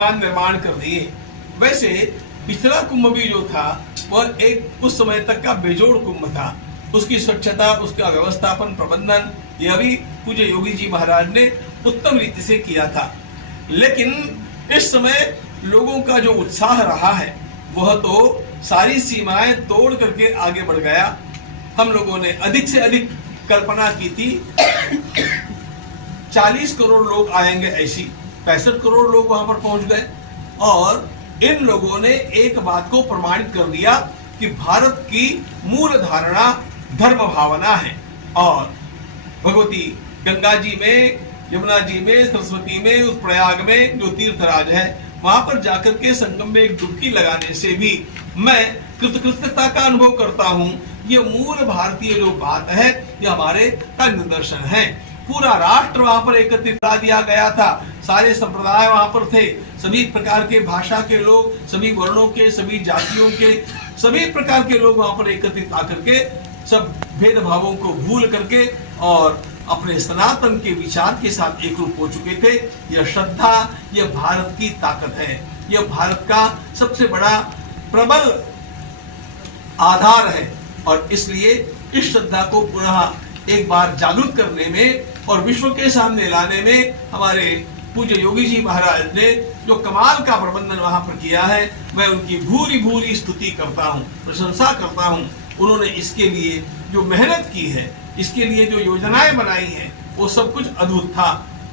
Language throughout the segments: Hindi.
निर्माण कर दिए। वैसे पिछला कुंभ भी जो था वह एक उस समय तक का बेजोड़ कुंभ था। उसकी स्वच्छता, उसका व्यवस्थापन, प्रबंधन यह भी पूज्य योगी जी महाराज ने उत्तम रीति से किया था। लेकिन इस समय लोगों का जो उत्साह रहा है वह तो सारी सीमाएं तोड़ करके आगे बढ़ गया। हम लोगों ने अधिक से अधिक कल्पना की थी 40 करोड़ लोग आएंगे, ऐसी 65 करोड़ लोग वहां पर पहुंच गए। और इन लोगों ने एक बात को प्रमाणित कर दिया कि भारत की मूल धारणा धर्म भावना है। और भगवती गंगा जी में, यमुना जी में, सरस्वती में, उस प्रयाग में जो तीर्थराज है वहां पर जाकर के संगम में एक डुबकी लगाने से भी मैं कृतकृत्यता का अनुभव करता हूं। ये मूल भारतीय जो बात है ये हमारे का निदर्शन है। पूरा राष्ट्र वहां पर एकत्रित कर दिया गया था। सारे संप्रदाय वहां पर थे, सभी प्रकार के भाषा के लोग, सभी वर्णों के, सभी जातियों के, सभी प्रकार के लोग वहां पर एकत्रित आकर के सब भेदभावों को भूल करके और अपने सनातन के विचार के साथ एक रूप हो चुके थे। यह श्रद्धा, यह भारत की ताकत है, यह भारत का सबसे बड़ा प्रबल आधार है। और इसलिए इस श्रद्धा को पुनः एक बार जागृत करने में और विश्व के सामने लाने में हमारे पूज्य योगी जी महाराज ने जो कमाल का प्रबंधन वहां पर किया है, मैं उनकी भूरी भूरी स्तुति करता हूं, प्रशंसा करता हूं। उन्होंने इसके लिए जो मेहनत की है, इसके लिए जो योजनाएं बनाई हैं, वो सब कुछ अद्भुत था।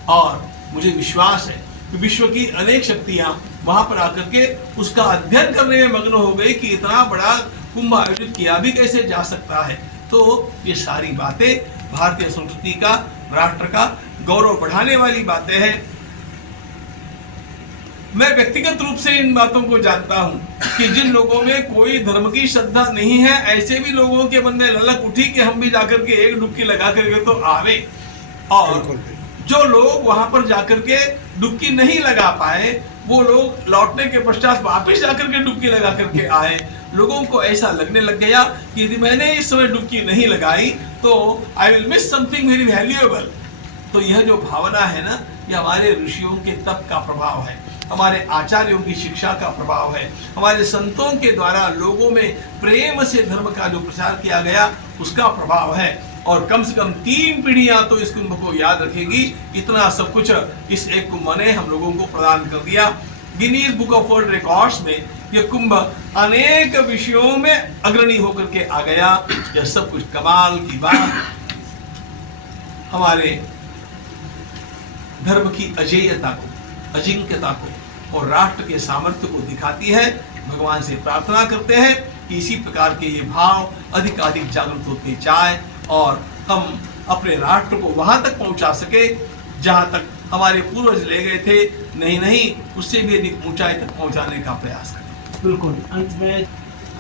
और मुझे विश्वास है कि विश्व की अनेक शक्तियां वहां पर आकर के उसका अध्ययन करने में मग्न हो गई कि इतना बड़ा कुंभ आयोजित किया भी कैसे जा सकता है। तो ये सारी बातें भारतीय संस्कृति का, राष्ट्र का गौरव बढ़ाने वाली बातें हैं। मैं व्यक्तिगत रूप से इन बातों को जानता हूं कि जिन लोगों में कोई धर्म की श्रद्धा नहीं है, ऐसे भी लोगों के मन में ललक उठी कि हम भी जाकर के एक डुबकी लगा करके तो आवे। और जो लोग वहां पर जाकर के डुबकी नहीं लगा पाए, वो लोग लौटने के पश्चात वापस जाकर के डुबकी लगा करके आए। लोगों को ऐसा लगने लग गया कि यदि मैंने इस समय डुबकी नहीं लगाई तो I will miss something very valuable. तो यह जो भावना है ना, यह हमारे ऋषियों के तप का प्रभाव है, हमारे आचार्यों की शिक्षा का प्रभाव है, हमारे संतों के द्वारा लोगों में प्रेम से धर्म का जो प्रचार किया गया उसका प्रभाव है। और कम से कम 3 पीढ़ियां तो इस कुंभ को याद रखेगी। इतना सब कुछ इस एक कुंभ ने हम लोगों को प्रदान कर दिया। Guinness book of world records में यह कुंभ अनेक विषयों में अग्रणी होकर के आ गया। यह सब कुछ कमाल की बात हमारे धर्म की अजेयता को, अजिंक्यता को और राष्ट्र के सामर्थ्य को दिखाती है। भगवान से प्रार्थना करते हैं कि इसी प्रकार के ये भाव अधिकाधिक जागृत होते जाए और हम अपने राष्ट्र को वहां तक पहुंचा सके जहां तक हमारे पूर्वज ले गए थे। नहीं, उससे भी अधिक ऊंचाई तक पहुंचाने का प्रयास करें। बिल्कुल। अंत में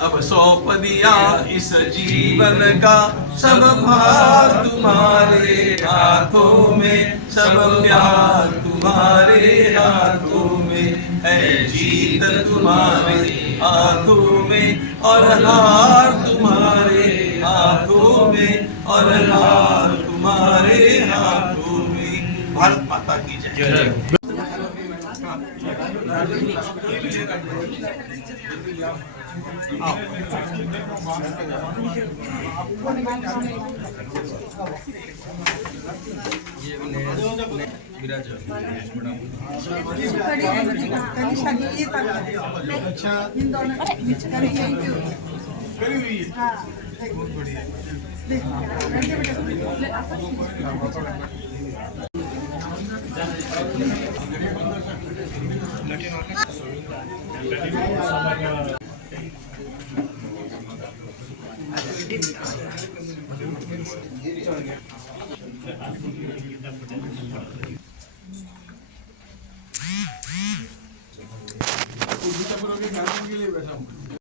अब सौंप दिया इस जीवन का सब भार तुम्हारे हाथों में, सब प्यार तुम्हारे हाथों में है, जीत तुम्हारे हाथों में और हार तुम्हारे हाथों में और हार तुम्हारे हाथों में। भारत माता की जय।